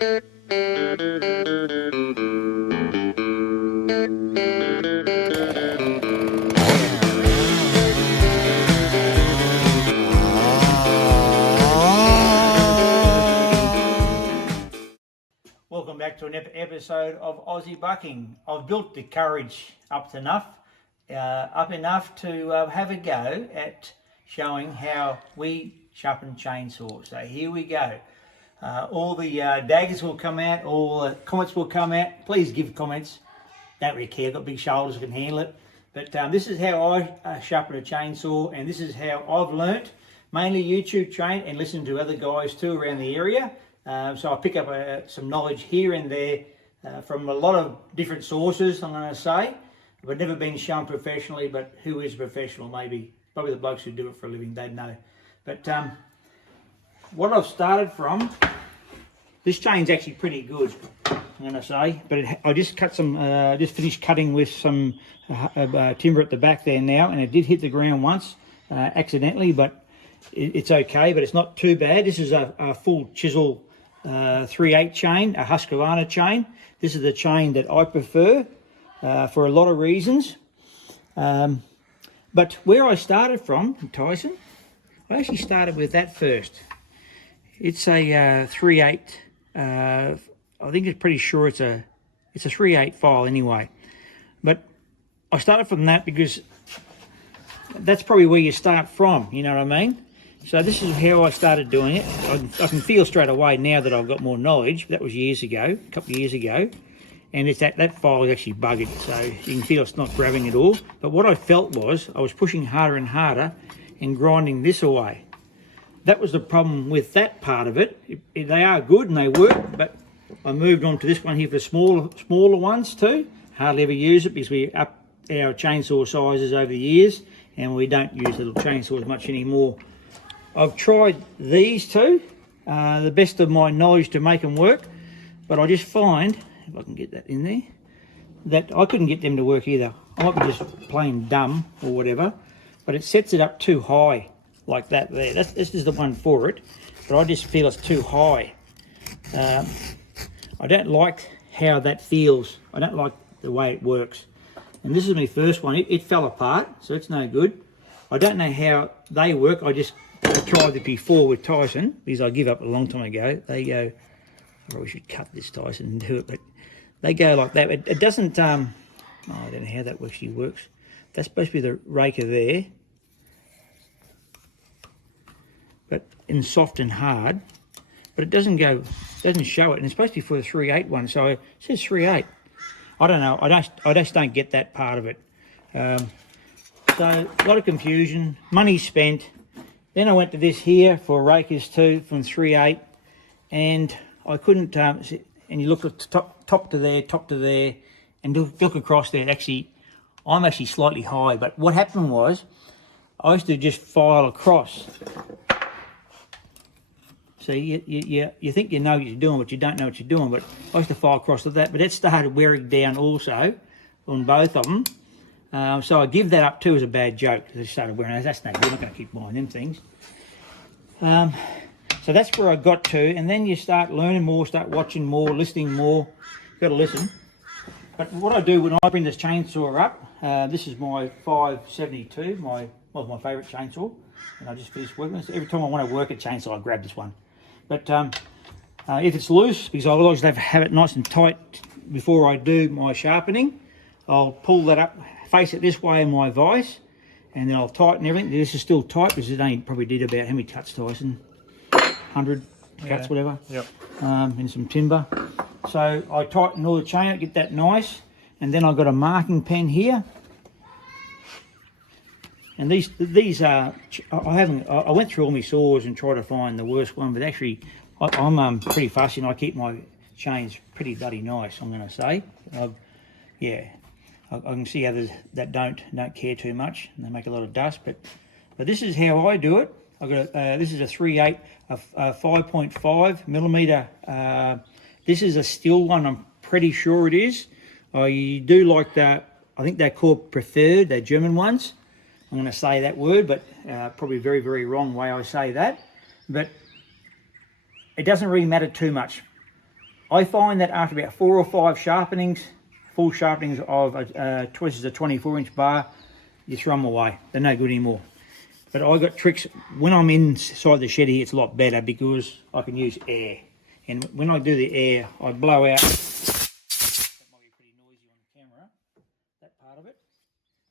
Welcome back to an episode of Aussie Bucking. I've built the courage up enough to have a go at showing how we sharpen chainsaws. So here we go. All the daggers will come out, all the comments will come out. Please give comments. Don't really care, I've got big shoulders, I can handle it. But this is how I sharpen a chainsaw, and this is how I've learnt. Mainly YouTube trained and listen to other guys too around the area. So I pick up some knowledge here and there from a lot of different sources, I'm going to say. I've never been shown professionally, but who is a professional? Maybe, probably the blokes who do it for a living, they'd know. But what I've started from, this chain's actually pretty good, I'm going to say. But I just cut some, just finished cutting with some timber at the back there now, and it did hit the ground once accidentally, but it's okay, but it's not too bad. This is a full chisel 3/8 chain, a Husqvarna chain. This is the chain that I prefer for a lot of reasons. But where I started from, Tyson, I actually started with that first. It's a 3/8. I think it's pretty sure it's a 3/8 file anyway. But I started from that because that's probably where you start from. You know what I mean? So this is how I started doing it. I can feel straight away now that I've got more knowledge. That was years ago, a couple of years ago. And it's that file is actually buggered, so you can feel it's not grabbing at all. But what I felt was I was pushing harder and harder and grinding this away. That was the problem with that part of it. They are good and they work, but I moved on to this one here for smaller ones too. Hardly ever use it because we up our chainsaw sizes over the years and we don't use little chainsaws much anymore. I've tried these two, the best of my knowledge to make them work, but I just find, if I can get that in there, that I couldn't get them to work either. I might be just plain dumb or whatever, but it sets it up too high like that there. This is the one for it, but I just feel it's too high. I don't like how that feels. I don't like the way it works. And this is my first one. It fell apart, so it's no good. I don't know how they work. I tried it before with Tyson because I gave up a long time ago. They go, I probably should cut this, Tyson, and do it, but they go like that. It doesn't, I don't know how that actually works. That's supposed to be the Raker there, but in soft and hard, but it doesn't show it, and it's supposed to be for the 3/8 one, so it says 3/8. I don't know, I just don't get that part of it. So a lot of confusion, money spent. Then I went to this here for Rakers too, from 3/8, and I couldn't, and you look at top to there, and look across there. Actually, I'm actually slightly high, but what happened was, I used to just file across. So you think you know what you're doing, but you don't know what you're doing. But I used to file across with that, but that started wearing down also on both of them. So I give that up too as a bad joke. They started wearing those. That's no good. I'm not going to keep buying them things. So that's where I got to, and then you start learning more, start watching more, listening more. You've got to listen. But what I do when I bring this chainsaw up, this is my 572, my favourite chainsaw, and I just finished working with it. Every time I want to work a chainsaw, I grab this one. But if it's loose, because I always have it nice and tight before I do my sharpening, I'll pull that up, face it this way in my vise, and then I'll tighten everything. This is still tight because it only probably did about, how many cuts, Tyson? 100 cuts, whatever. Yep. In some timber. So I tighten all the chain, get that nice, and then I've got a marking pen here. And these are, I went through all my saws and tried to find the worst one, but actually I'm pretty fussy and I keep my chains pretty bloody nice, I'm going to say. Yeah, I can see others that don't care too much and they make a lot of dust, but this is how I do it. I've got this is a 3/8, a 5.5 millimeter. This is a steel one, I'm pretty sure it is. I do like that. I think they're called preferred, they're German ones. I'm going to say that word, but probably very, very wrong way I say that. But it doesn't really matter too much. I find that after about 4 or 5 sharpenings, full sharpenings of twice a 24-inch bar, you throw them away. They're no good anymore. But I got tricks when I'm inside the shed here. It's a lot better because I can use air, and when I do the air, I blow out. That might be pretty noisy on camera, that part of it.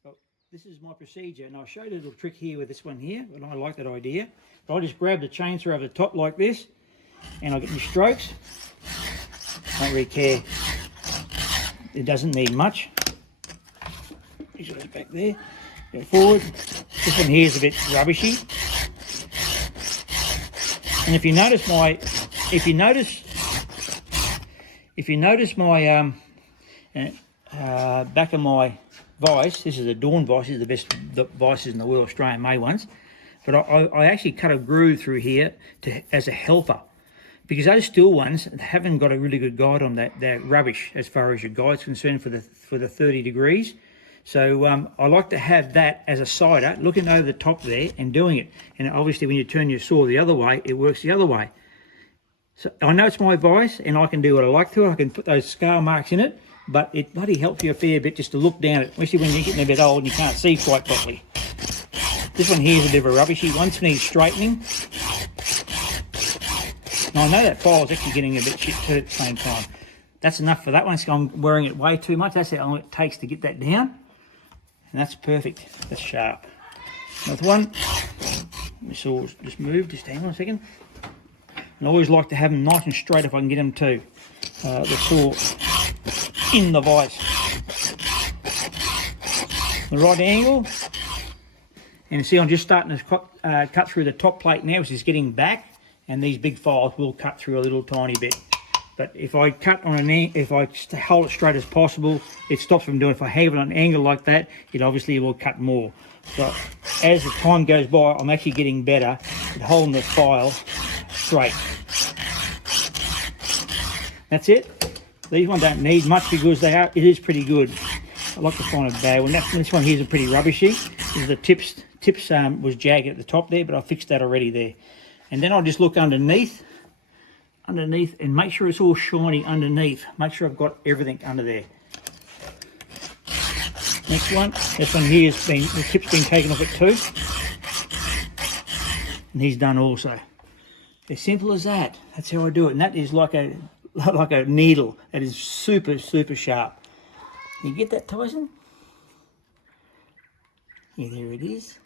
But this is my procedure, and I'll show you a little trick here with this one here, and I like that idea. But I just grab the chainsaw over the top like this, and I get my strokes. Don't really care. It doesn't need much. These goes back there. Go forward. This one here is a bit rubbishy. And if you notice my back of my vise, this is a Dawn vise. This is the best vices in the world, Australian made ones. But I actually cut a groove through here as a helper, because those steel ones haven't got a really good guide on that. They're rubbish as far as your guide's concerned for the 30 degrees. So I like to have that as a sider, looking over the top there and doing it. And obviously when you turn your saw the other way, it works the other way. So I know it's my vise and I can do what I like to it. I can put those scar marks in it, but it bloody helps you a fair bit just to look down it, especially when you're getting a bit old and you can't see quite properly. This one here is a bit of a rubbishy one, it needs straightening. Now I know that file is actually getting a bit shit too at the same time. That's enough for that one, so I'm wearing it way too much. That's how long it takes to get that down. And that's perfect, that's sharp. Another one, my saw's just moved, just hang on a second. And I always like to have them nice and straight if I can get them to the saw in the vise. The right angle, and see I'm just starting to cut through the top plate now, which is getting back, and these big files will cut through a little tiny bit. But if I cut on if I hold it straight as possible, it stops from doing it. If I have it on an angle like that, it obviously will cut more. So as the time goes by, I'm actually getting better at holding the file straight. That's it. These ones don't need much because it is pretty good. I like to find a bad one. This one here is a pretty rubbishy. This is the tips was jagged at the top there, but I fixed that already there. And then I'll just look underneath and make sure it's all shiny underneath. Make sure I've got everything under there. Next one, this one here has been, the tip's been taken off it too. And he's done also. As simple as that. That's how I do it. And that is like a needle. That is super, super sharp. You get that, Tyson? Yeah, there it is.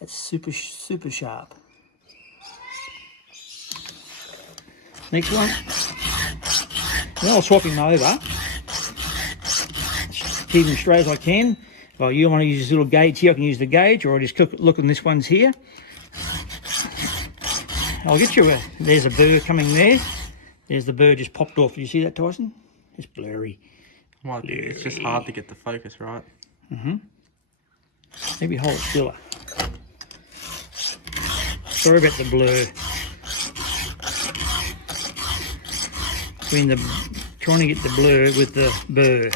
That's super, super sharp. Next one. Then I'll swap him over. Keep him straight as I can. Well, you want to use this little gauge here, I can use the gauge, or I'll just look on this one's here. I'll get you there's a burr coming there. There's the burr just popped off. Do you see that, Tyson? It's blurry. It's just hard to get the focus right. Maybe hold it stiller. Sorry about the blur. Trying to get the blur with the burr.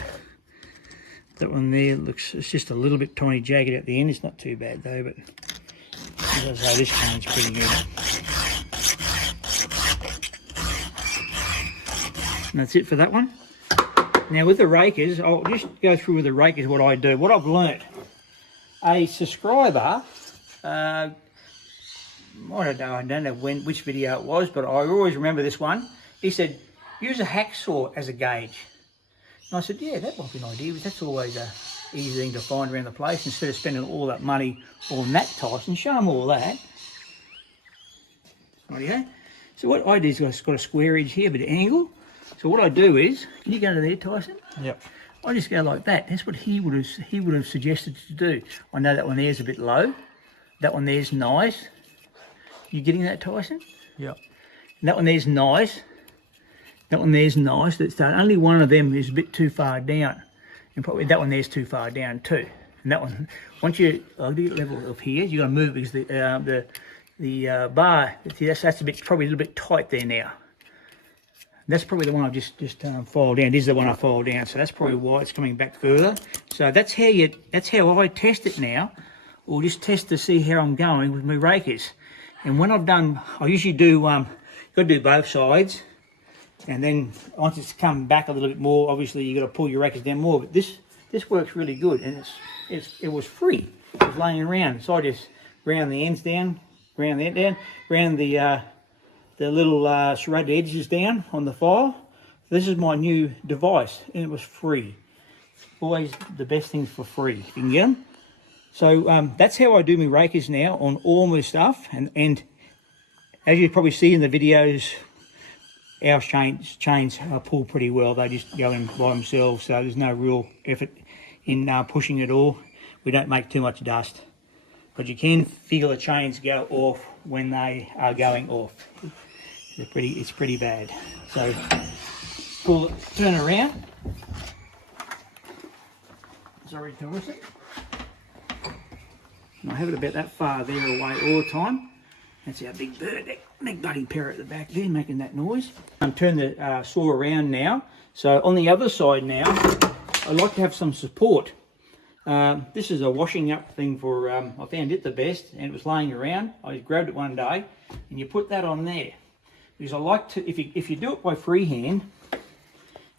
That one there it's just a little bit tiny jagged at the end. It's not too bad though, but as I say, this one's pretty good. And that's it for that one. Now with the rakers, I'll just go through with the rakers what I do. What I've learnt. A subscriber, I don't know which video it was, but I always remember this one. He said, use a hacksaw as a gauge. And I said, yeah, that might be an idea, because that's always a easy thing to find around the place instead of spending all that money on that, Tyson. Show them all that. Rightio. So what I do is I've got a square edge here, a bit of angle. So what I do is, can you go to there, Tyson? Yep. I just go like that. That's what he would have suggested to do. I know that one there's a bit low. That one there's nice. You getting that, Tyson? Yep. And that one there's nice. That one there's nice. That's only one of them is a bit too far down, and probably that one there's too far down too. And that one, once you level up here, you got to move because the bar that's a bit probably a little bit tight there now. That's probably the one I've just filed down. This is the one I filed down, so that's probably why it's coming back further. So that's how I test it now, or just test to see how I'm going with my rakers. And when I've done, I usually do got to do both sides. And then once it's come back a little bit more, obviously you got to pull your rakers down more. But this works really good, and it was free. It was laying around, so I just ground the ends down, ground that down, ground the little serrated edges down on the file. This is my new device, and it was free. Always the best things for free if you can get them. So that's how I do my rakers now on all my stuff, and as you probably see in the videos, our chains pull pretty well. They just go in by themselves, so there's no real effort in pushing it all. We don't make too much dust, but you can feel the chains go off when they are going off. It's pretty bad. So pull it, turn around. Sorry to miss it. And I have it about that far there away all the time. That's our big bird, that big bloody parrot at the back there making that noise. Turn the saw around now. So on the other side now, I like to have some support. This is a washing up thing for, I found it the best, and it was laying around. I grabbed it one day, and you put that on there. Because I like to, if you do it by freehand,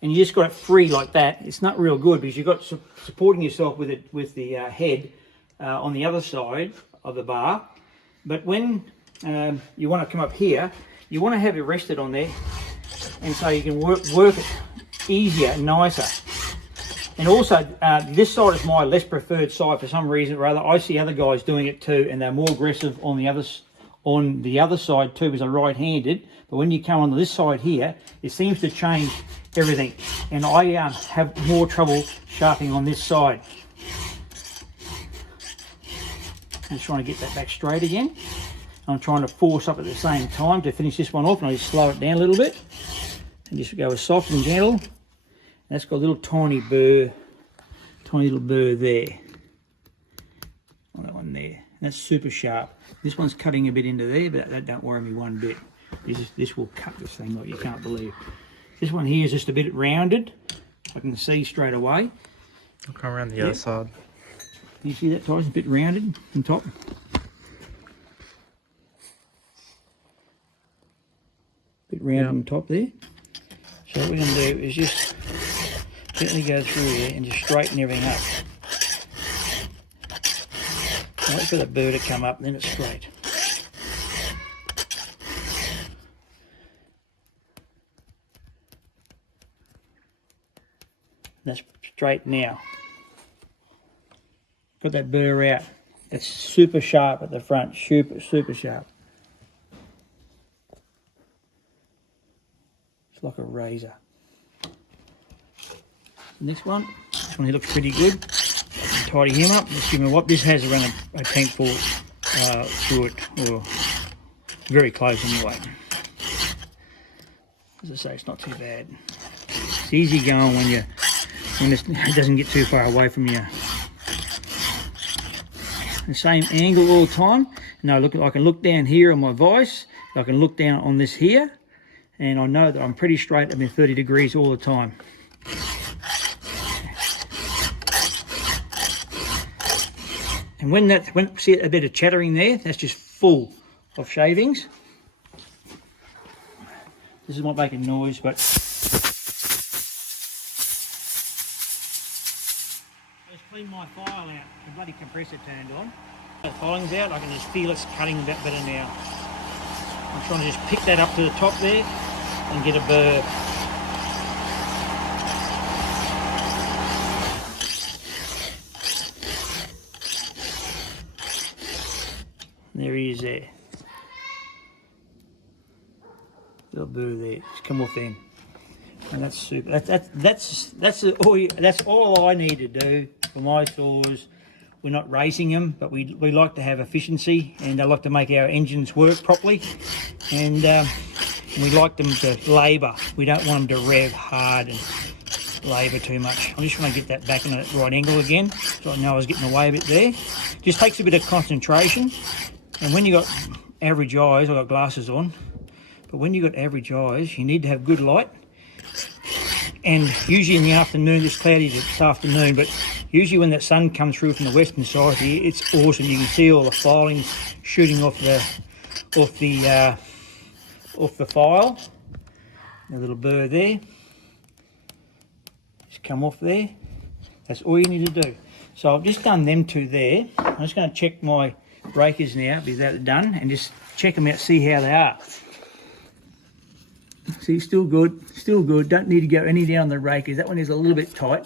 and you just got it free like that, it's not real good, because you've got supporting yourself with it with the head on the other side of the bar. But when you want to come up here, you want to have it rested on there, and so you can work it easier and nicer. And also, this side is my less preferred side for some reason or other. I see other guys doing it too, and they're more aggressive on the other side too, because they're right-handed. But when you come on this side here, it seems to change everything, and I have more trouble sharpening on this side. I'm just trying to get that back straight again. I'm trying to force up at the same time to finish this one off, and I just slow it down a little bit and just go as soft and gentle. And that's got a little tiny little burr there on that one there. And that's super sharp. This one's cutting a bit into there, but that don't worry me one bit. This will cut this thing like you can't believe. This one here is just a bit rounded. I can see straight away. I'll come around the other side. You see that, Tyson? A bit rounded on top. Bit rounded on top there. So what we're going to do is just gently go through there and just straighten everything up. Wait for the burr to come up, then it's straight. That's straight now. Got that burr out. It's super sharp at the front, super sharp. It's like a razor. Next one, this one here looks pretty good. Tidy him up. Let's give him what this has around a tank full through it, or very close anyway. As I say, it's not too bad. It's easy going when it doesn't get too far away from you. The same angle all the time. Now look, I can look down here on my vise. I can look down on this here, and I know that I'm pretty straight. I'm in 30 degrees all the time. And when see a bit of chattering there, that's just full of shavings. This is not making noise, but just clean my file out. The bloody compressor turned on. The filing's out. I can just feel it's cutting a bit better now. I'm trying to just pick that up to the top there and get a burr. There he is there. Little burr there. Just come off then. And that's super. That's all I need to do for my saws. We're not racing them, but we like to have efficiency, and I like to make our engines work properly, and we like them to labour. We don't want them to rev hard and labour too much. I'm just trying to get that back in the right angle again, so I know I was getting away a bit there. Just takes a bit of concentration, and when you got average eyes, I've got glasses on, but when you got average eyes, you need to have good light. And usually in the afternoon, it's cloudy this afternoon, but usually when that sun comes through from the western side here, it's awesome. You can see all the filings shooting off the file, A little burr there. Just come off there. That's all you need to do. So I've just done them two there. I'm just going to check my Rakers now, because they're done, and just check them out, see how they are. See, still good, still good. Don't need to go any down the Rakers. That one is a little bit tight.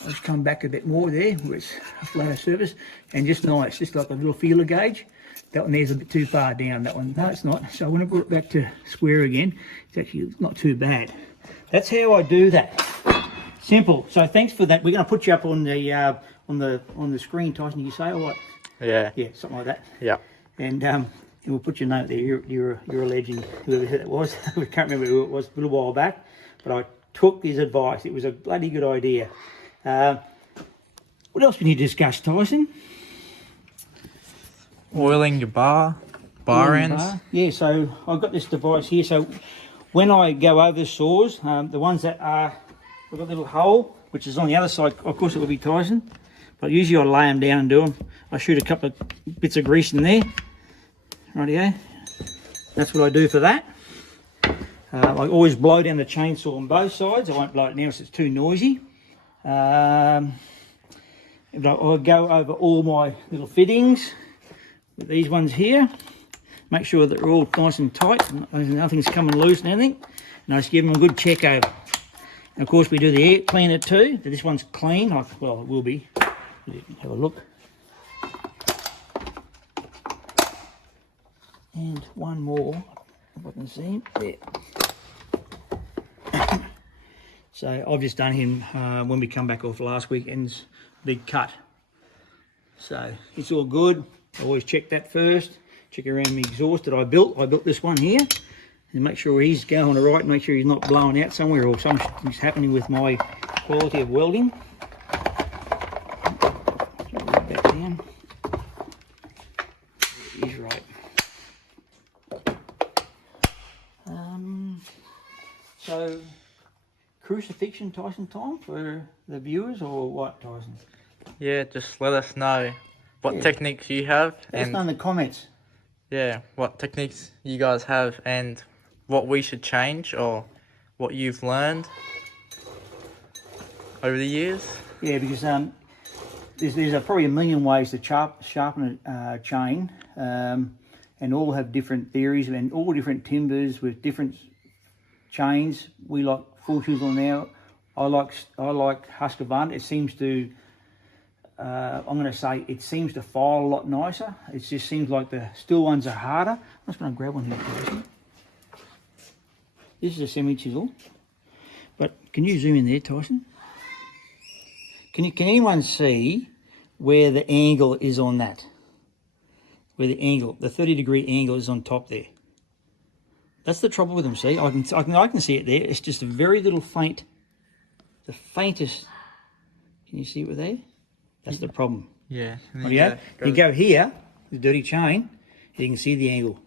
I'll just come back a bit more there, where it's a flatter surface, and just nice, just like a little feeler gauge. That one there's a bit too far down, that one. No, it's not. So when I brought it back to square again, it's actually not too bad. That's how I do that. Simple. So thanks for that. We're going to put you up on the screen, Tyson. You say or what? Yeah. Yeah, something like that. Yeah. And we'll put your note there. You're a legend, whoever that was. I can't remember who it was a little while back, but I took his advice. It was a bloody good idea. What else we need to discuss, Tyson? Oiling your bar ends. Yeah, so I've got this device here. So when I go over the saws, the ones that are, we've got a little hole, which is on the other side, of course it will be Tyson, but usually I lay them down and do them. I shoot a couple of bits of grease in there. Rightio. That's what I do for that. I always blow down the chainsaw on both sides. I won't blow it now because it's too noisy. I'll go over all my little fittings. These ones here, make sure that they're all nice and tight, nothing's coming loose and anything, and I just give them a good check over. And of course we do the air cleaner too. This one's clean, well it will be. Have a look. And one more, if I can see him, there. So I've just done him when we come back off last weekend's big cut. So it's all good. I always check that first, check around the exhaust that I built. I built this one here, and make sure he's going all right, make sure he's not blowing out somewhere or something's happening with my quality of welding. Back down. He's right. So, crucifixion, Tyson, time for the viewers, or what, Tyson? Yeah, just let us know what techniques you have, let us know in the comments. Yeah, what techniques you guys have and what we should change or what you've learned over the years. Yeah, because there's probably a million ways to sharpen a chain, and all have different theories and all different timbers with different chains. We like full chisel now. I like Husqvarna. It seems to I'm going to say it seems to file a lot nicer. It just seems like the steel ones are harder. I'm just going to grab one here, Tyson. This is a semi-chisel, but can you zoom in there, Tyson? Can anyone see where the angle is on that? Where the 30-degree angle is on top there. That's the trouble with them. See, I can see it there. It's just a very little faint, the faintest. Can you see it there? That's the problem. Yeah. You go here, the dirty chain, you can see the angle.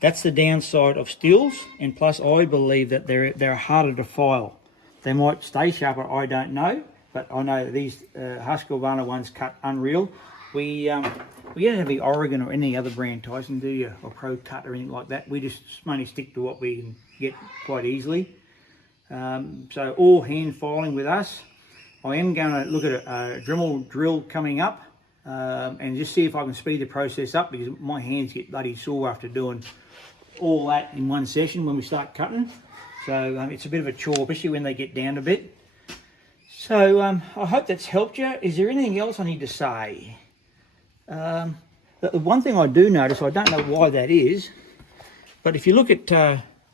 That's the downside of steels, and plus I believe that they're harder to file. They might stay sharper, I don't know, but I know these Husqvarna ones cut unreal. We don't have the Oregon or any other brand, Tyson, do you? Or Pro Cut or anything like that. We just mainly stick to what we can get quite easily. So all hand filing with us. I am going to look at a Dremel drill coming up and just see if I can speed the process up, because my hands get bloody sore after doing all that in one session when we start cutting. So it's a bit of a chore, especially when they get down a bit. So I hope that's helped you. Is there anything else I need to say? The one thing I do notice, I don't know why that is, but if you look at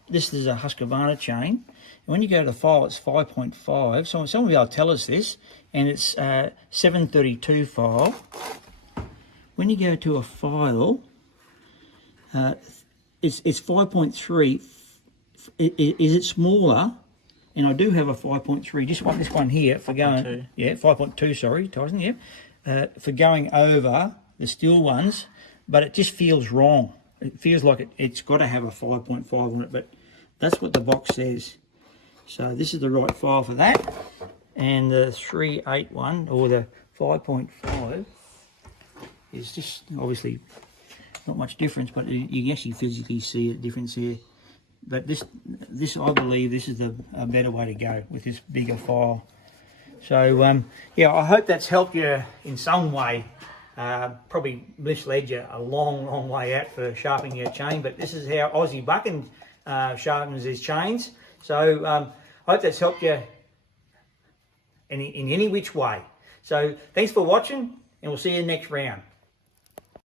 this is a Husqvarna chain. When you go to the file, it's 5.5. So someone will be able to tell us this, and it's 732 file. When you go to a file, it's 5.3. Is it smaller? And I do have a 5.3. Just want this one here for going. 5.2. Yeah, 5.2. Sorry, Tyson. Yeah, for going over the steel ones, but it just feels wrong. It feels like it's got to have a 5.5 on it, but that's what the box says. So this is the right file for that, and the 381 or the 5.5 is just obviously not much difference, but you can actually physically see a difference here. but this I believe this is a better way to go with this bigger file. So yeah, I hope that's helped you in some way. Probably misled you a long way out for sharpening your chain, but this is how Aussie Bucking sharpens his chains. So I hope that's helped you in any which way. So thanks for watching, and we'll see you next round.